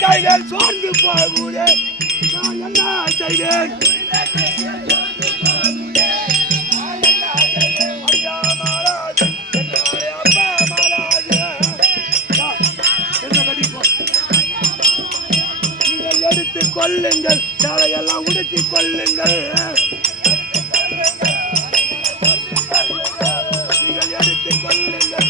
கைகள் சோர்ந்து போகுதே நான் என்ன செய்வேன் நீங்கள் எடுத்துக் கொள்ளுங்கள் தலையெல்லாம் உடுத்திக் கொள்ளுங்கள் நீங்கள் எடுத்துக் கொள்ளுங்கள்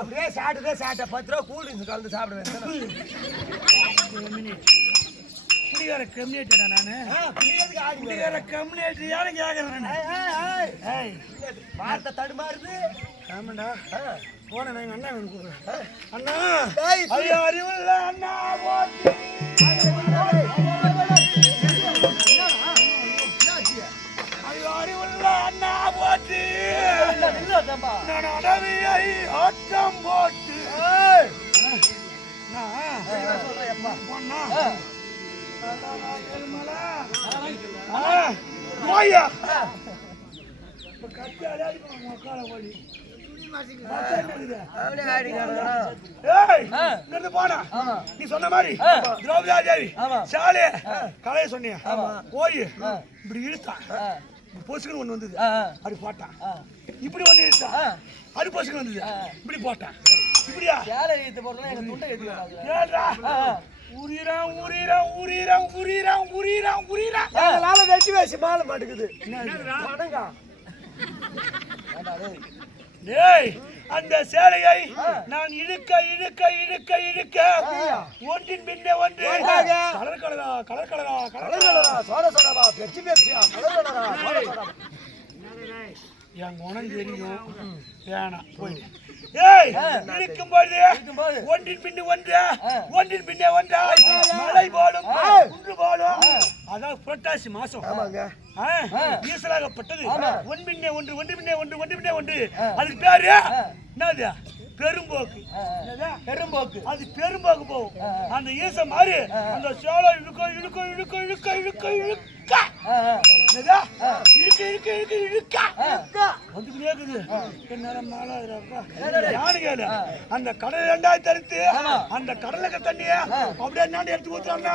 அப்படியே சாப்பிட்டதே சாப்பிட்ட 10 ரூபா கூல் ட்ரிங்க்ஸ் கலந்து சாப்பிடுவேன் குடிகார கம்யூனிட்டா நானு குடிகார கம்யூனிட்டி யாரும் கேட்கறேன் வார்த்தை தடுமாறுது ஆமாண்டா போன எங்க அண்ணா கூப்பிடுறேன் அண்ணா ஐயோ அறிவுள்ள அண்ணா அறிவுள்ள அண்ணா போட்டு நான் அடவியை ஆட்டம் போட்டு நீ சொன்ன மாதிரி திரௌபதி தேவி சாலே கலைய சொன்னிய போய் இப்படி இழுத்தான் பொசுக்குன்னு ஒண்ணு வந்தது அப்படி போட்டான் இப்படி ஒண்ணு இழுத்தான் அது பொசுக்குன்னு வந்தது இப்படி போட்டான் இப்படியா உரிறான் உரிறான் உரிறான் உரிறான் உரிறான் உரிறான் அதனால வெட்டி வேசி மாலை மாட்டுக்குது டேய் அந்த சேலையை நான் இழுக்க இழுக்க இழுக்க இழுக்க ஒன்றின் பின்னே ஒன்று கலர் கலரா கலர் கலரா கலர் கலரா சோட சோடவா பெப்சி பெப்சியா கலர் கலரா சோட சோடா என் குணம் தெரியும் வேணாம் போயிடு ஏய் இழுக்கும் பொழுது ஒன்றின் பின்னே ஒன்று ஒன்றின் பின்னே ஒன்றா மழை போலும் குன்று போலும் அதான் புரட்டாசி மாசம் ஈசலாகப்பட்டது ஒன் பின்னே ஒன்று ஒன்று பின்னே ஒன்று ஒன்று பின்னே ஒன்று அதுக்கு பேரு என்னது பெரும்போக்கு பெரும்போக்கு அது பெரும்போக்கு போகும் அந்த ஈச மாதிரி அந்த சோளம் இழுக்க இழுக்க இழுக்க இழுக்க இழுக்க இழுக்க இழுக்க இழுக்க இழுக்க இழுக்க வந்துக்கிட்டே இருக்குது என்னால யானு அந்த கடல் 2000 தடுத்து அந்த கடலுக்கு தண்ணிய அப்படியே என்னாண்டு எடுத்து ஊத்துறாங்க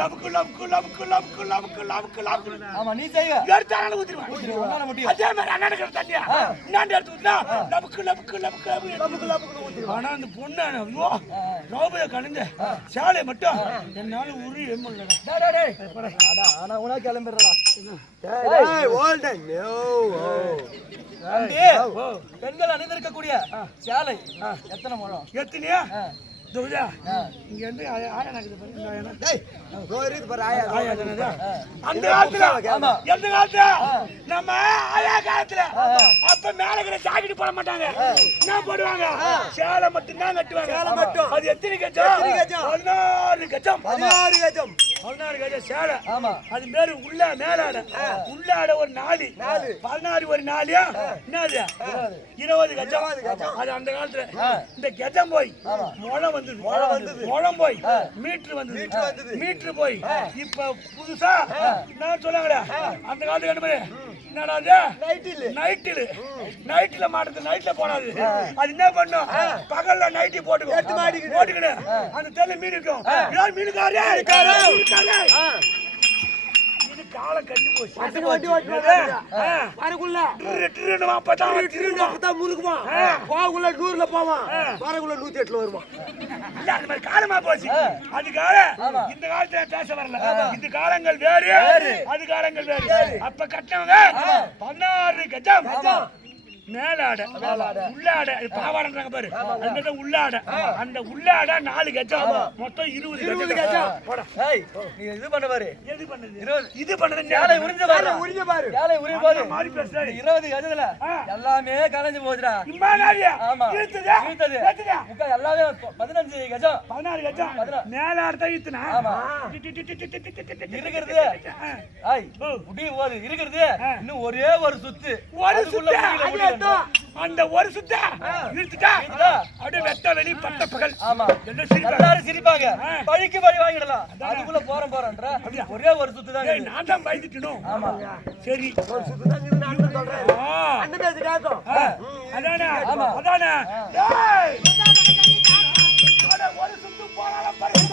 லவுக்கு லவுக்கு லவுக்கு லவுக்கு லவுக்கு லவுக்கு லவுக்கு ஆமா நீ செய்வ எடுத்தால ஊத்துறேன் அதே மாதிரி அண்ணனுக்கு தண்ணிய என்னாண்டு எடுத்து ஊத்துனா லவுக்கு லவுக்கு லவுக்கு லவுக்கு லவுக்கு ஊத்துறேன் ஆனா அந்த பொண்ணு ஐயோ ரோபைய கலந்து சாலை மட்டும் என்னால உரி ஏமல்லடா டேய் டேய் அடா ஆனா உனா கிளம்பிறடா டேய் ஓல்ட் நோ பெண்கள் அணிந்திருக்கக்கூடிய சாலை எத்தனை முழம் எத்தனையா இங்க இருந்து ஆயா நக்குது பாரு. டேய் ரோரி பாரு ஆயா ஆயா தானே. அந்த காலத்துல எந்த காலத்துல நம்ம ஆயா காலத்துல அப்ப மேல இருக்கிற ஜாக்கெட் போட மாட்டாங்க. என்ன போடுவாங்க? சேலை மட்டும் தான் கட்டுவாங்க. சேலை மட்டும். அது எத்தனை கஜம்? 16 கஜம். 16 கஜம். 16 கஜம் சேலை. ஆமா. அது பேரு உள்ள மேலாட. உள்ளாட ஒரு 4. 16 ஒரு 4. என்னது? 20 கஜம். அது அந்த காலத்துல. இந்த கஜம் போய் முழம் வந்தது. முழம் போய் மீட்டர் வந்தது. மீட்டர் போய் இப்ப புதுசா நான் சொல்லுங்கடா அந்த காலத்துல கண்டுபிடி என்னடா நைட்டில மாட்டது நைட்ல போனாது. அது என்ன பண்ணும்? பகல்ல நைட்டி போட்டுக்கணும். அந்த தெல்ல மீன் இருக்கும். மீனுக்காரே காலை கட்டி போச்சு. வரக்குள்ள முழுக்குவான். போகுள்ள 100ல போவான். வரக்குள்ள 108ல வருவான். இல்ல அந்த மாதிரி காலமா போச்சு. அதுக்காக இந்த காலத்துல பேச வரல. இந்த காலங்கள் வேறு, அது காலங்கள் வேறு. அப்ப கட்டினவங்க 16 கஜம் மேலாட உள்ளாட பாவாடன்றாங்க பாரு. அது மட்டும் உள்ளாட. அந்த உள்ளாட 4 கஜம் மொத்தம் 20 கஜம். போடா ஏய் நீ இது பண்ண பாரு. எது பண்ணது? இது பண்ணது ஞாலை உரிஞ்ச பாரு. ஞாலை உரிஞ்ச பாரு. மாறி பேசுற 20 கஜத்துல எல்லாமே கலஞ்சு போச்சுடா. இம்மா நாரியா? இழுத்தது முக்க எல்லாமே 15 கஜம் 16 கஜம் மேலாட தான் இழுத்துனா. ஆமா இருக்குது. ஏய் முடி ஓடு இருக்குது. இன்னும் ஒரே ஒரு சுத்து. ஒரு சுத்து அந்த ஒரு சுத்த இழுத்துட்டா அப்படியே வெட்ட வெளி பட்ட பகல். ஆமா எல்லாரும் சிரிப்பாங்க. பழிக்கு பழி வாங்கிடலாம். அதுக்குள்ள போறேன்ற ஒரே ஒரு சுத்து தான். நான் தான் பயந்துட்டணும். ஆமா சரி ஒரு சுத்து தான் நான் சொல்றேன். அந்த பேசி கேட்கும். அதானே அதானே டேய் அட ஒரு சுத்து போறால பரிசு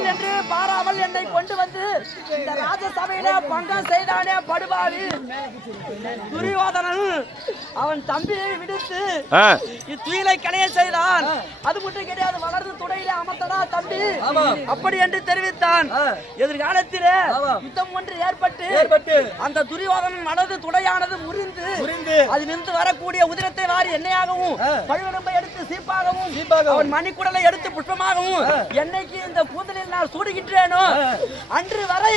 பாராமல் என்று பாராமல் என்னை கொண்டு வந்து இந்த ராஜசபையில பங்கம் செய்தானே படுபாவி துரியோதனன் அவன் தம்பியை விடுத்து இத்துயிலை கலைய செய்தான். அது மட்டும் கிடையாது, வளர்ந்து துணையிலே அமர்த்தடா தம்பி அப்படி என்று தெரிவித்தான். எதிர்காலத்திலே யுத்தம் ஒன்று ஏற்பட்டு அந்த துரியோதனன் மனது துடையானது முறிந்து அதிலிருந்து வரக்கூடிய உதிரத்தை வாரி எண்ணெயாகவும் பழுவெலும்பை எடுத்து சீப்பாகவும் அவன் மணிக்குடலை எடுத்து புஷ்பமாகவும் என்னைக்கு இந்த கூந்தலில் நான் சூடுகின்றேனோ அன்று வரை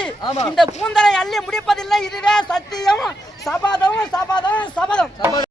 இந்த கூந்தலை அள்ளி முடிப்பதில்லை. இதுவே சத்தியம். சபதம் சபதம் சபதம்.